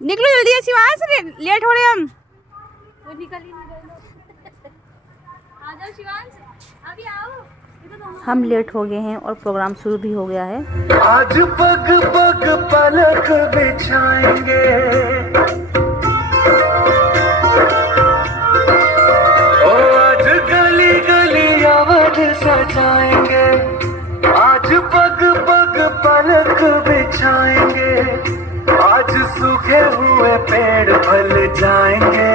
निकलो जल्दी शिवांश, लेट हो रहे हम। वो निकल ही नहीं रहे। आ जाओ शिवांश, अभी आओ। हम लेट हो गए हैं और प्रोग्राम शुरू भी हो गया है। आज पग पग पलक बिछाएंगे, ओ आज गली गली आवाज सजाएंगे, आज पग पग पलक बिछाएंगे, आज सूखे हुए पेड़ फल जाएंगे,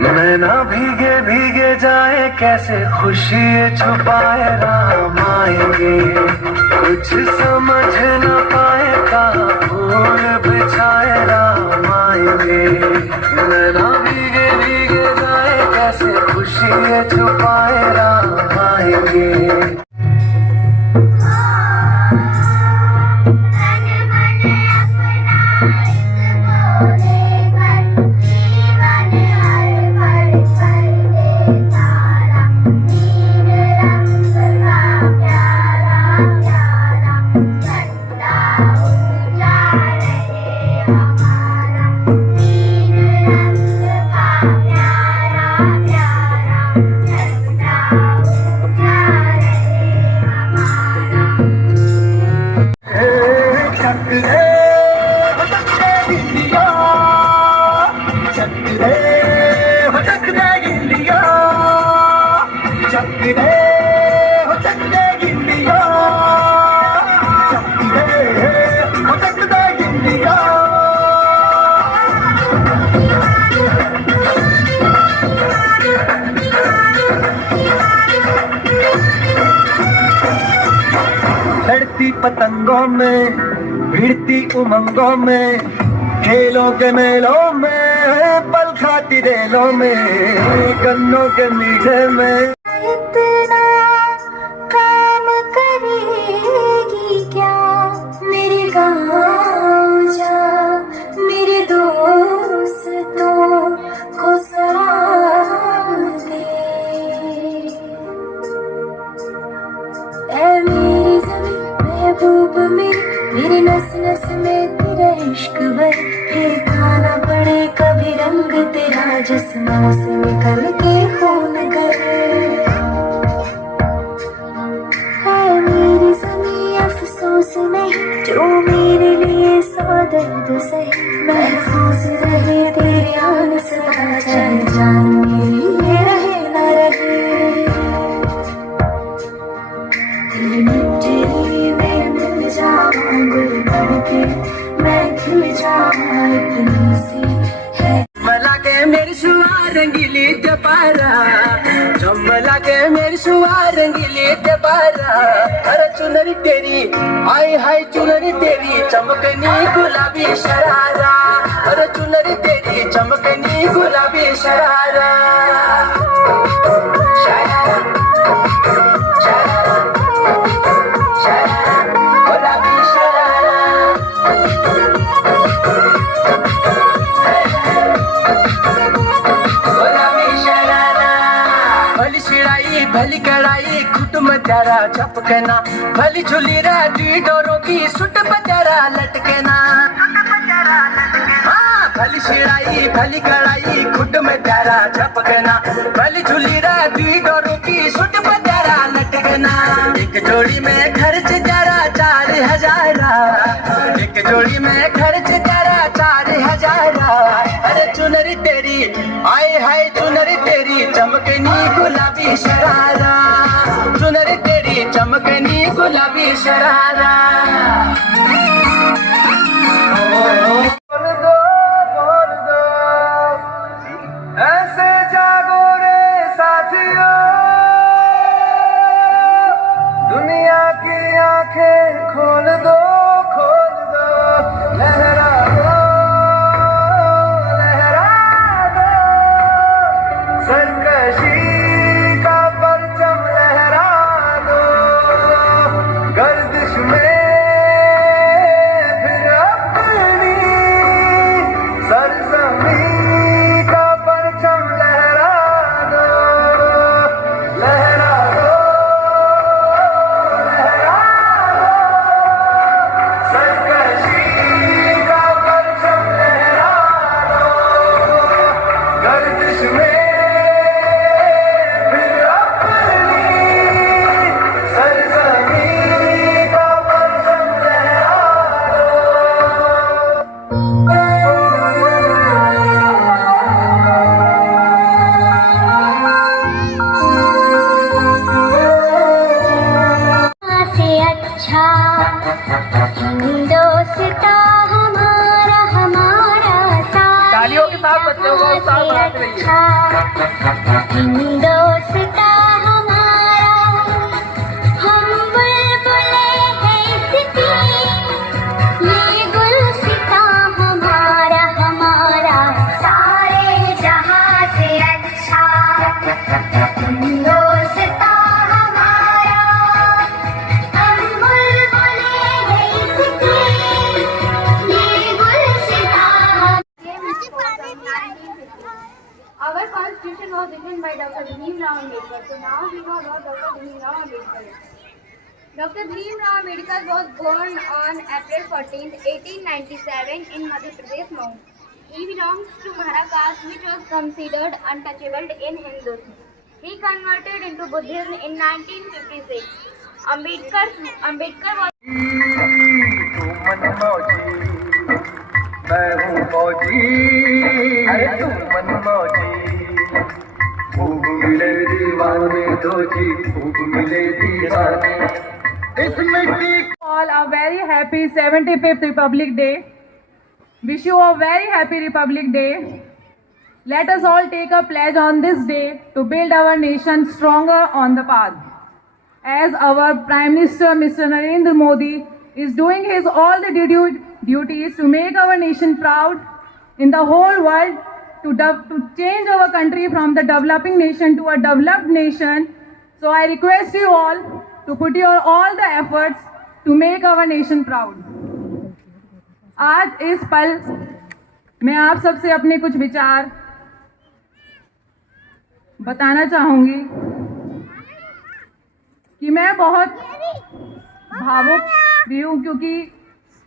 नैना भीगे भीगे जाए कैसे खुशी छुपाए राम आएंगे, कुछ समझ न पाए कहाँ फूल बिछाए राम आएंगे, नैना भीगे भीगे जाए कैसे खुशी छुपाए राम आएंगे। लड़ती पतंगों में भिड़ती उमंगों में, खेलों के मेलों में पल खाती रेलों में, गन्नों के मीठे में इतना काम करेगी क्या मेरे गाँव जा, मेरे दोस्तों को सलाम दे। ऐ मेरी ज़मीं महबूब मेरी नस नस में तेरा इश्क भर, खाना पड़े कभी रंग तेरा जिस्मों से निकल के खून करे। है मेरी ज़मीं अफसोस नहीं जो मेरे लिए सौ दर्द सहे, महफूज रहे तेरे आने सदा, चाहे जान मेरी ये रहे न रहे। तेरी मिट्टी में मिल जाऊं गुल बढ़ के, मैं खिल जाऊं इतनी सी है। मला के मेरी शुआ रंगीली तपारा, चमला के मेरी शुआ रंगीली तपारा, अरे चुनरी तेरी आई हाय चुनरी तेरी चमकनी गुलाबी शरारा, अरे चुनरी तेरी चमकनी गुलाबी शरारा, शरारा शरारा शरारा गुलाबी शरारा। भली शिड़ाई भली कड़ाई कुटुम तेरा चपकना, भली झुली राजी डोरों की सुट बजारा लटकना, हाँ भली शिड़ाई भली कड़ाई कुटुम तेरा चपकना, भली झुली राजी डोरों की सुट बजारा लटकना, एक जोड़ी में खर्च तेरा 4,000, एक जोड़ी में खर्च तेरा 4,000, अरे चुनरी तेरी आए हाय चुनरी तेरी चमकनी गुलाबी शरारा, चुनरी तेरी चमकनी गुलाबी शरारा। बोल दो ऐसे जागो रे साथियों, दुनिया की आंखें खोल दो लहरा दो सरकशी का परचम लहरा दो, गर्दिश में फिर अपनी सरजमी का परचम लहरा दो, लहरा दो लहरा दो। अच्छा, हिंदोस्ता हमारा हमारा सारे तालियों के साथ बच्चों को साथ बढ़ाते रहिए। अच्छा, हिंदोस्ता हमारा, हम बुलबुलें हैं इसकी, ये गुलसिता हमारा हमारा सारे जहां से अच्छा, हिंदोस्ता हमारा, हम बुलबुलें हैं इसकी, ये गुलसिता Our constitution was written by Dr. Bhimrao Ambedkar. So now we know about Dr. Bhimrao Ambedkar. Dr. Bhimrao Ambedkar was born on April 14, 1897 in Madhya Pradesh, Mhow. He belongs to Mahara caste, which was considered untouchable in Hinduism. He converted into Buddhism in 1956. Ambedkar was मैं हूँ फौजी, अरे तू मन मौजी, खूब मिले दीवाने दो जी, खूब मिले दीवाने इस मिट्टी। All a very happy 75th Republic Day. Wish you a very happy Republic Day. Let us all take a pledge on this day to build our nation stronger on the path. As our Prime Minister Mr. Narendra Modi is doing his all the duties to make our nation proud in the whole world, to change our country from the developing nation to a developed nation. So I request you all to put your all the efforts to make our nation proud. आज इस पल मैं आप सबसे अपने कुछ विचार बताना चाहूंगी कि मैं बहुत भावुक भी हूँ, क्योंकि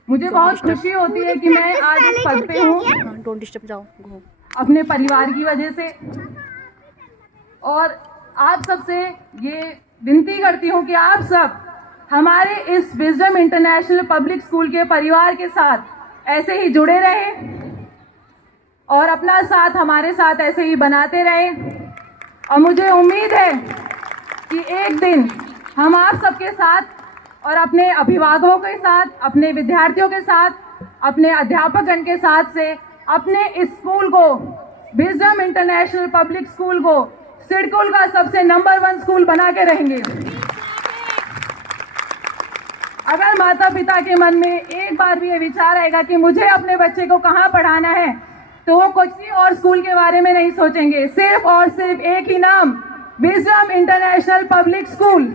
मुझे बहुत खुशी होती है कि मैं आज इस पद पे हूँ डोंट डिस्टर्ब, जाओ घूमो। अपने परिवार की वजह से। और आप सबसे ये विनती करती हूँ कि आप सब हमारे इस विजडम इंटरनेशनल पब्लिक स्कूल के परिवार के साथ ऐसे ही जुड़े रहें और अपना साथ हमारे साथ ऐसे ही बनाते रहें। और मुझे उम्मीद है कि एक दिन हम आप सबके साथ और अपने अभिभावकों के साथ, अपने विद्यार्थियों के साथ, अपने अध्यापकगण के साथ से अपने इस स्कूल को, विजडम इंटरनेशनल पब्लिक स्कूल को सिडकुल का सबसे नंबर 1 स्कूल बना के रहेंगे। अगर माता पिता के मन में एक बार भी ये विचार आएगा कि मुझे अपने बच्चे को कहाँ पढ़ाना है, तो वो किसी और स्कूल के बारे में नहीं सोचेंगे, सिर्फ और सिर्फ एक ही नाम, विजडम इंटरनेशनल पब्लिक स्कूल।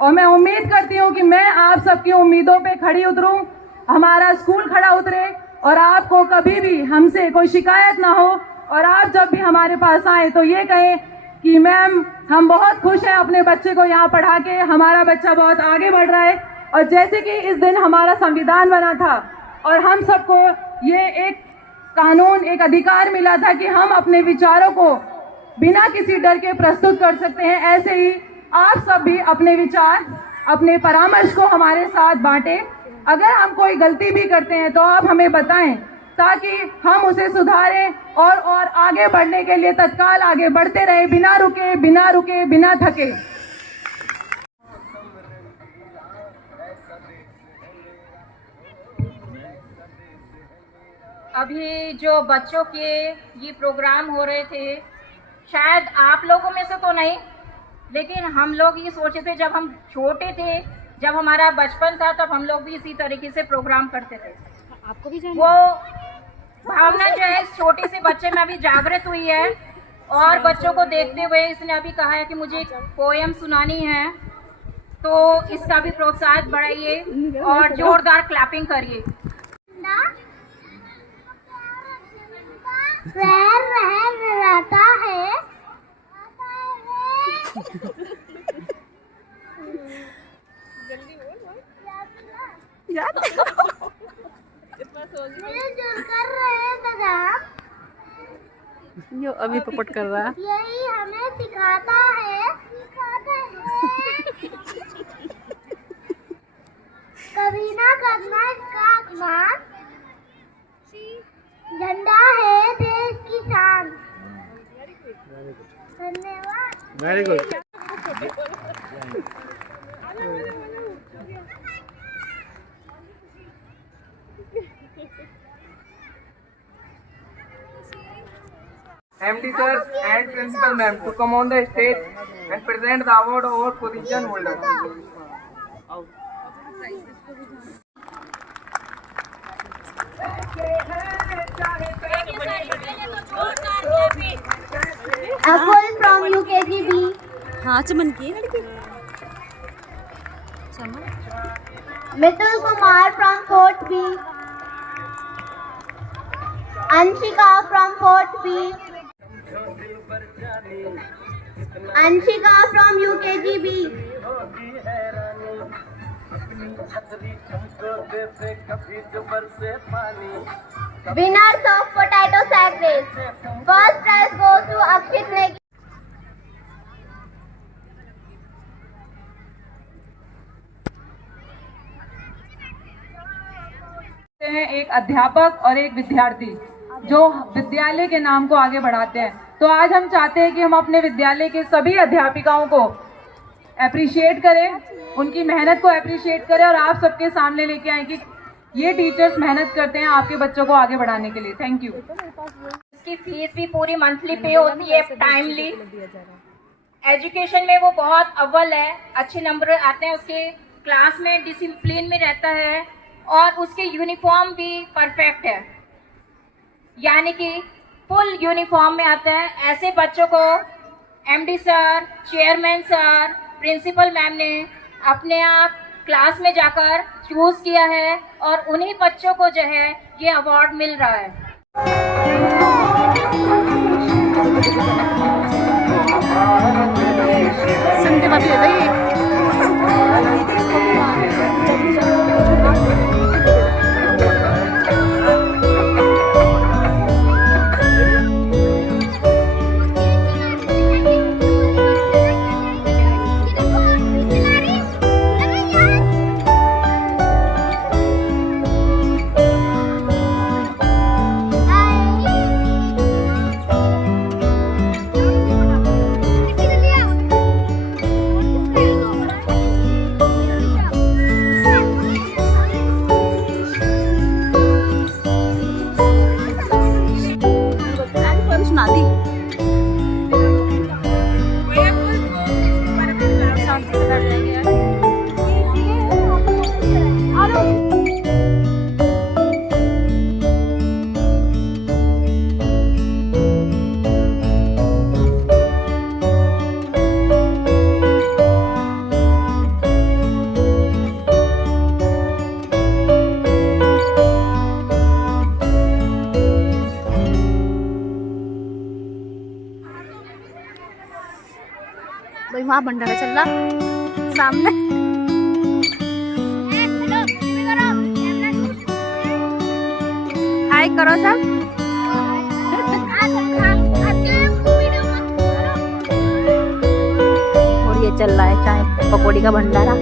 और मैं उम्मीद करती हूँ कि मैं आप सबकी उम्मीदों पे खड़ी उतरूं, हमारा स्कूल खड़ा उतरे और आपको कभी भी हमसे कोई शिकायत ना हो। और आप जब भी हमारे पास आए तो ये कहें कि मैम हम बहुत खुश हैं अपने बच्चे को यहाँ पढ़ा के, हमारा बच्चा बहुत आगे बढ़ रहा है। और जैसे कि इस दिन हमारा संविधान बना था और हम सबको ये एक कानून, एक अधिकार मिला था कि हम अपने विचारों को बिना किसी डर के प्रस्तुत कर सकते हैं, ऐसे ही आप सब भी अपने विचार, अपने परामर्श को हमारे साथ बांटें। अगर हम कोई गलती भी करते हैं तो आप हमें बताएं, ताकि हम उसे सुधारें और आगे बढ़ने के लिए तत्काल आगे बढ़ते रहे, बिना रुके बिना थके। अभी जो बच्चों के ये प्रोग्राम हो रहे थे, शायद आप लोगों में से तो नहीं, लेकिन हम लोग ये सोचे थे जब हम छोटे थे, जब हमारा बचपन था, तब हम लोग भी इसी तरीके से प्रोग्राम करते थे। आपको भी वो भावना जो है इस छोटे से बच्चे में अभी जागृत हुई है। और बच्चों को देखते हुए इसने अभी कहा है कि मुझे एक पोएम सुनानी है, तो इसका भी प्रोत्साहन बढ़ाइए और जोरदार क्लैपिंग करिए। रहता है मिलजुल कर रहे दादा, यो अभी पपट कर रहा है, यही हमें सिखाता है कभी ना करना इसका अपमान, झंडा है देश की शान। धन्यवाद। Very good. MD sir and principal ma'am to come on the stage and present the award over position holder. Apple from UKGB. हाँ चमन की है लड़की Mitul Kumar from Fort B. Anshika from Fort B. Anshika from UKGB. Winners of potato sack race. First prize goes to Akshit Negi. हैं एक अध्यापक और एक विद्यार्थी जो विद्यालय के नाम को आगे बढ़ाते हैं। तो आज हम चाहते हैं कि हम अपने विद्यालय के सभी अध्यापिकाओं को अप्रिशिएट करें, उनकी मेहनत को अप्रिशिएट करें और आप सबके सामने लेके आए कि ये टीचर्स मेहनत करते हैं आपके बच्चों को आगे बढ़ाने के लिए। Thank you. इसकी फीस भी पूरी मंथली पे होती है, टाइमली। एजुकेशन में वो बहुत अव्वल है, अच्छे नंबर आते हैं उसके, क्लास में डिसिप्लिन में रहता है और उसके यूनिफॉर्म भी परफेक्ट है, यानी कि फुल यूनिफॉर्म में आता है। ऐसे बच्चों को MD sir, chairman sir, principal ma'am ने अपने आप क्लास में जाकर चूज किया है और उन्हीं बच्चों को जो है ये अवार्ड मिल रहा है। भाई वहाँ भंडारा चल रहा सामने। हाय करो सब। और ये चल रहा है चाय पकौड़ी का भंडारा।